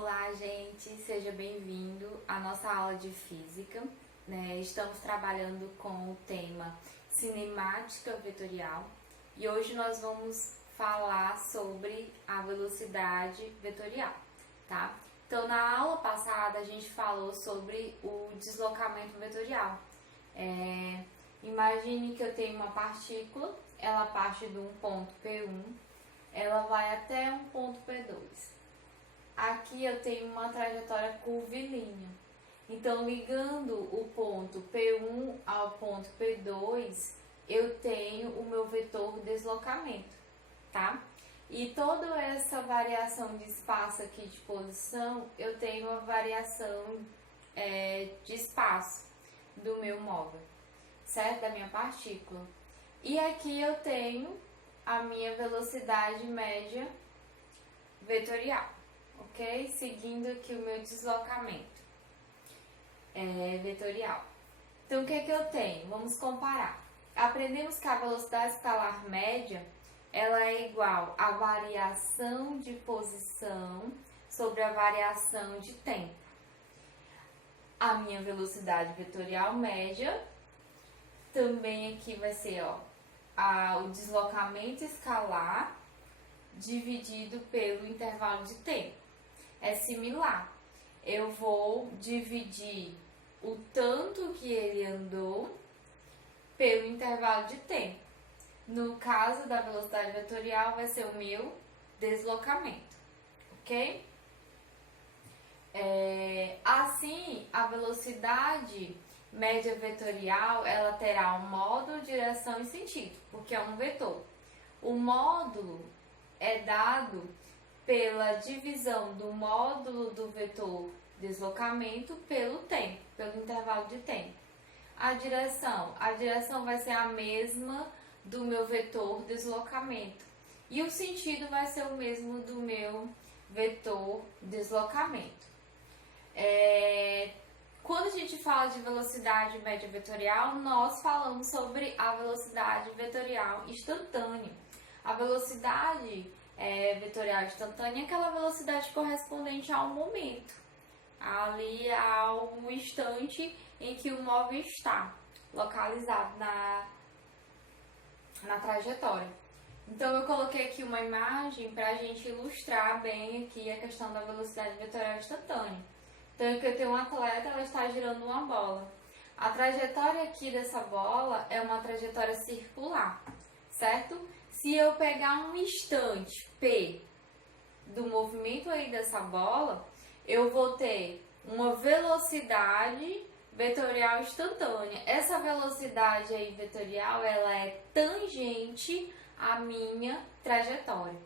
Olá, gente, seja bem-vindo à nossa aula de física, né? Estamos trabalhando com o tema cinemática vetorial e hoje nós vamos falar sobre a velocidade vetorial, tá? Então, na aula passada a gente falou sobre o deslocamento vetorial. Imagine que eu tenho uma partícula, ela parte de um ponto P1, ela vai até um ponto P2. Aqui eu tenho uma trajetória curvilínea. Então, ligando o ponto P1 ao ponto P2, eu tenho o meu vetor deslocamento, tá? E toda essa variação de espaço aqui de posição, eu tenho a variação de espaço do meu móvel, certo? Da minha partícula. E aqui eu tenho a minha velocidade média vetorial. Ok? Seguindo aqui o meu deslocamento vetorial. Então, o que é que eu tenho? Vamos comparar. Aprendemos que a velocidade escalar média, ela é igual à variação de posição sobre a variação de tempo. A minha velocidade vetorial média, também aqui vai ser o deslocamento escalar dividido pelo intervalo de tempo. É similar. Eu vou dividir o tanto que ele andou pelo intervalo de tempo. No caso da velocidade vetorial, vai ser o meu deslocamento, ok? Assim, a velocidade média vetorial, ela terá um módulo, direção e sentido, porque é um vetor. O módulo é dado pela divisão do módulo do vetor deslocamento pelo tempo, pelo intervalo de tempo. A direção vai ser a mesma do meu vetor deslocamento. E o sentido vai ser o mesmo do meu vetor deslocamento. Quando a gente fala de velocidade média vetorial, nós falamos sobre a velocidade vetorial instantânea. A velocidade vetorial instantânea é aquela velocidade correspondente ao momento, ali ao instante em que o móvel está localizado na trajetória. Então, eu coloquei aqui uma imagem para a gente ilustrar bem aqui a questão da velocidade vetorial instantânea. Então, aqui eu tenho um atleta, ela está girando uma bola. A trajetória aqui dessa bola é uma trajetória circular, certo? Se eu pegar um instante P do movimento aí dessa bola, eu vou ter uma velocidade vetorial instantânea. Essa velocidade aí vetorial, ela é tangente à minha trajetória.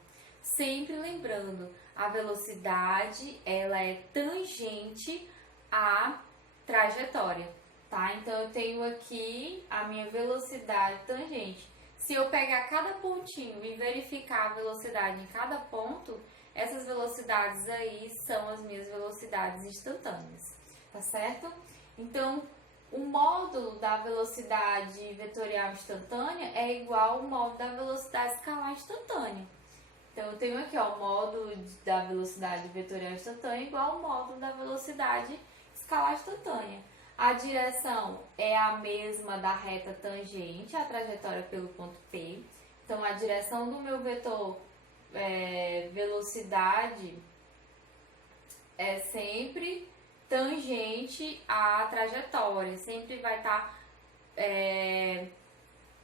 Sempre lembrando, a velocidade, ela é tangente à trajetória, tá? Então, eu tenho aqui a minha velocidade tangente. Se eu pegar cada pontinho e verificar a velocidade em cada ponto, essas velocidades aí são as minhas velocidades instantâneas, tá certo? Então, o módulo da velocidade vetorial instantânea é igual ao módulo da velocidade escalar instantânea. Então, eu tenho aqui o módulo da velocidade vetorial instantânea igual ao módulo da velocidade escalar instantânea. A direção é a mesma da reta tangente, a trajetória pelo ponto P. Então, a direção do meu vetor velocidade é sempre tangente à trajetória. Sempre vai estar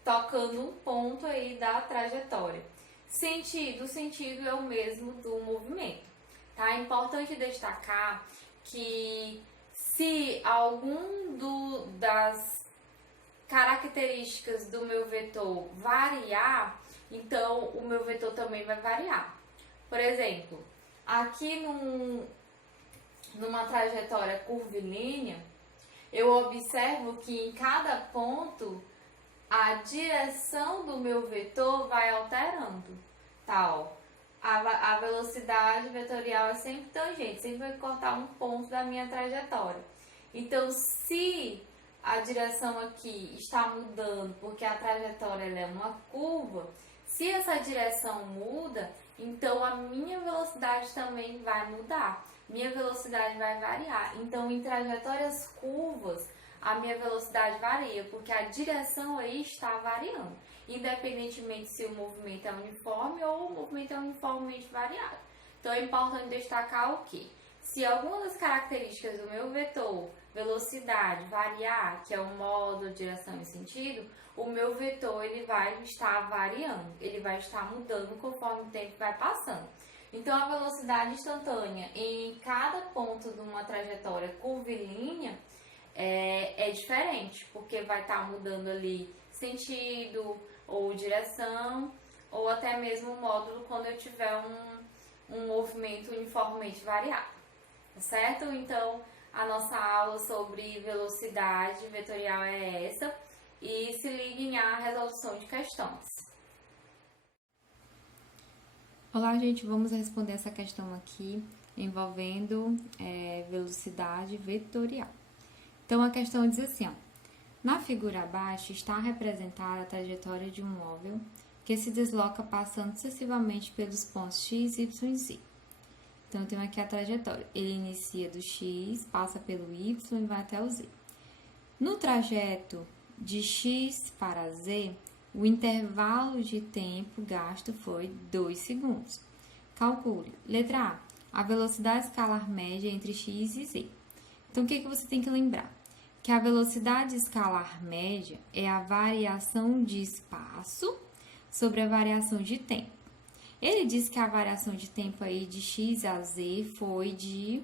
tocando um ponto aí da trajetória. O sentido é o mesmo do movimento. Tá? É importante destacar que se algum das características do meu vetor variar, então o meu vetor também vai variar. Por exemplo, aqui numa trajetória curvilínea, eu observo que em cada ponto a direção do meu vetor vai alterando, tá? A velocidade vetorial é sempre tangente, sempre vai cortar um ponto da minha trajetória. Então, se a direção aqui está mudando porque a trajetória ela é uma curva, se essa direção muda, então a minha velocidade também vai mudar. Minha velocidade vai variar. Então, em trajetórias curvas, a minha velocidade varia, porque a direção aí está variando, independentemente se o movimento é uniforme ou o movimento é uniformemente variado. Então, é importante destacar o que? Se alguma das características do meu vetor, velocidade, variar, que é o modo, direção e sentido, o meu vetor ele vai estar variando, ele vai estar mudando conforme o tempo vai passando. Então, a velocidade instantânea em cada ponto de uma trajetória curvilínea é diferente, porque vai estar mudando ali sentido ou direção, ou até mesmo o módulo quando eu tiver um movimento uniformemente variado, tá certo? Então, a nossa aula sobre velocidade vetorial é essa, e se liguem à resolução de questões. Olá, gente, vamos responder essa questão aqui envolvendo velocidade vetorial. Então, a questão diz assim, ó, na figura abaixo está representada a trajetória de um móvel que se desloca passando sucessivamente pelos pontos x, y e z. Então, eu tenho aqui a trajetória. Ele inicia do x, passa pelo y e vai até o z. No trajeto de x para z, o intervalo de tempo gasto foi 2 segundos. Calcule. Letra A. A velocidade escalar média entre x e z. Então, o que você tem que lembrar? Que a velocidade escalar média é a variação de espaço sobre a variação de tempo. Ele disse que a variação de tempo aí de x a z foi de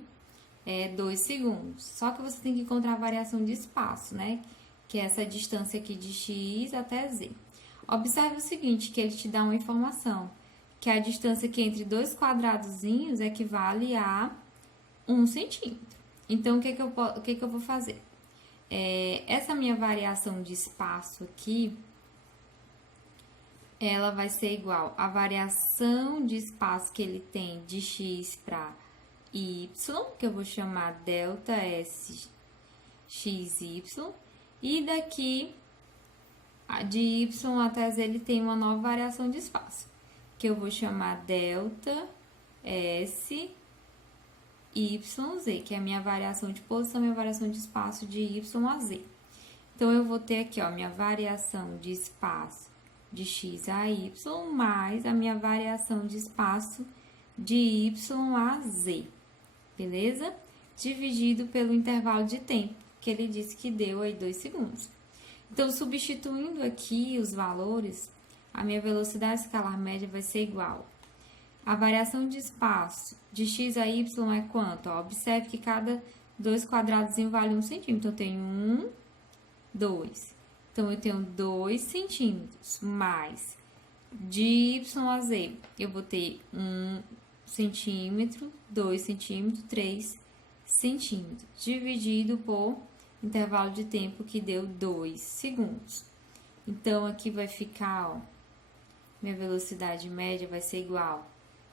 2 segundos. Só que você tem que encontrar a variação de espaço, né? Que é essa distância aqui de x até z. Observe o seguinte, que ele te dá uma informação, que a distância aqui entre dois quadradozinhos equivale a 1 centímetro. Então, o que eu vou fazer? Essa minha variação de espaço aqui, ela vai ser igual à variação de espaço que ele tem de x para y, que eu vou chamar delta S xy, e daqui de y até z ele tem uma nova variação de espaço, que eu vou chamar delta S YZ, que é a minha variação de posição, minha variação de espaço de Y a Z. Então, eu vou ter aqui, ó, minha variação de espaço de X a Y, mais a minha variação de espaço de Y a Z, beleza? Dividido pelo intervalo de tempo, que ele disse que deu aí 2 segundos. Então, substituindo aqui os valores, a minha velocidade escalar média vai ser igual. A variação de espaço de x a y é quanto? Ó, observe que cada 2 quadrados vale 1 centímetro. Então, eu tenho 1, 2. Então, eu tenho 2 centímetros mais de y a z. Eu vou ter 1 centímetro, 2 centímetros, 3 centímetros. Dividido por intervalo de tempo que deu 2 segundos. Então, aqui vai ficar, ó, minha velocidade média vai ser igual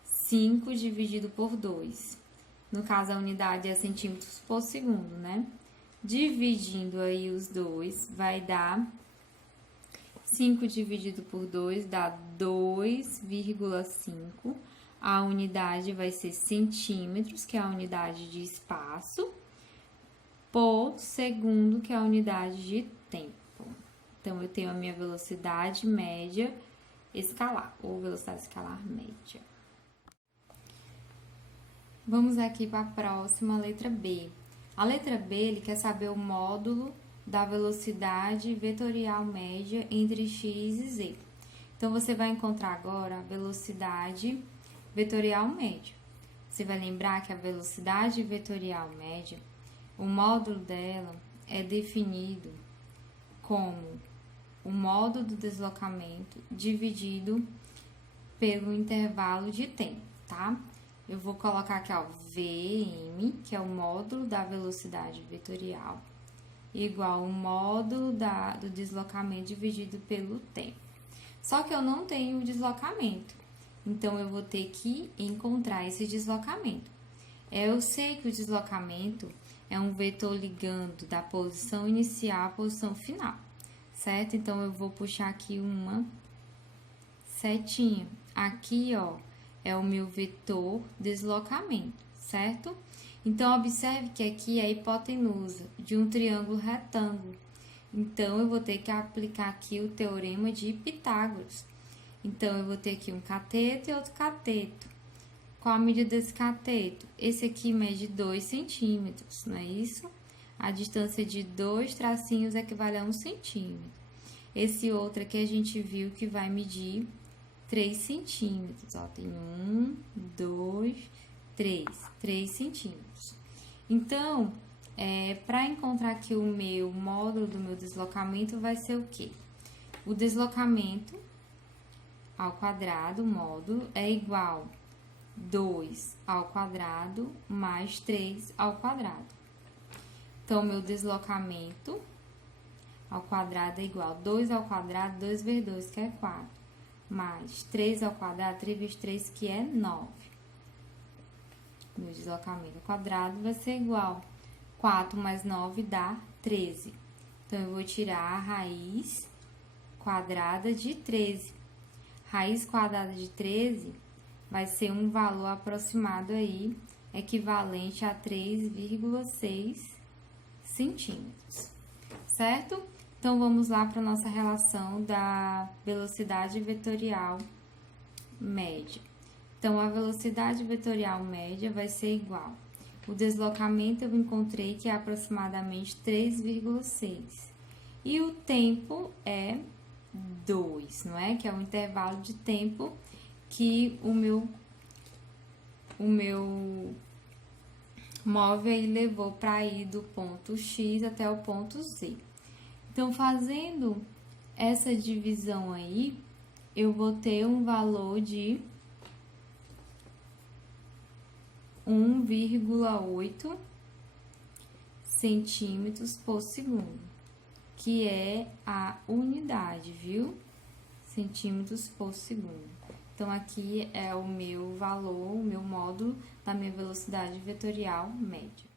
5 dividido por 2. No caso, a unidade é centímetros por segundo, né? Dividindo aí os dois, vai dar 5 dividido por 2 dá 2,5. A unidade vai ser centímetros, que é a unidade de espaço, por segundo, que é a unidade de tempo. Então, eu tenho a minha velocidade média escalar, ou velocidade escalar média. Vamos aqui para a próxima, letra B. A letra B, ele quer saber o módulo da velocidade vetorial média entre x e z. Então, você vai encontrar agora a velocidade vetorial média. Você vai lembrar que a velocidade vetorial média, o módulo dela é definido como o módulo do deslocamento dividido pelo intervalo de tempo, tá? Eu vou colocar aqui, ó, Vm, que é o módulo da velocidade vetorial, igual ao módulo do deslocamento dividido pelo tempo. Só que eu não tenho o deslocamento, então eu vou ter que encontrar esse deslocamento. Eu sei que o deslocamento é um vetor ligando da posição inicial à posição final, certo? Então, eu vou puxar aqui uma setinha. Aqui, ó, é o meu vetor deslocamento, certo? Então, observe que aqui é a hipotenusa de um triângulo retângulo. Então, eu vou ter que aplicar aqui o teorema de Pitágoras. Então, eu vou ter aqui um cateto e outro cateto. Qual a medida desse cateto? Esse aqui mede 2 centímetros, não é isso? A distância de 2 tracinhos equivale a 1 centímetro. Esse outro aqui a gente viu que vai medir 3 centímetros. Ó, tem 1, 2, 3 centímetros. Então, para encontrar aqui o meu módulo do meu deslocamento, vai ser o quê? O deslocamento ao quadrado, módulo, é igual a 2 ao quadrado mais 3 ao quadrado. Então, meu deslocamento ao quadrado é igual a 2 ao quadrado, 2 vezes 2, que é 4, mais 3 ao quadrado, 3 vezes 3, que é 9. Meu deslocamento ao quadrado vai ser igual a 4 mais 9 dá 13. Então, eu vou tirar a raiz quadrada de 13. Raiz quadrada de 13 vai ser um valor aproximado aí, equivalente a 3,6 centímetros, certo? Então, vamos lá para a nossa relação da velocidade vetorial média. Então, a velocidade vetorial média vai ser igual. O deslocamento eu encontrei que é aproximadamente 3,6. E o tempo é 2, não é? Que é o intervalo de tempo que o meu móvel aí levou para ir do ponto X até o ponto Z. Então, fazendo essa divisão aí, eu vou ter um valor de 1,8 centímetros por segundo, que é a unidade, viu? Centímetros por segundo. Então, aqui é o meu valor, o meu módulo da minha velocidade vetorial média.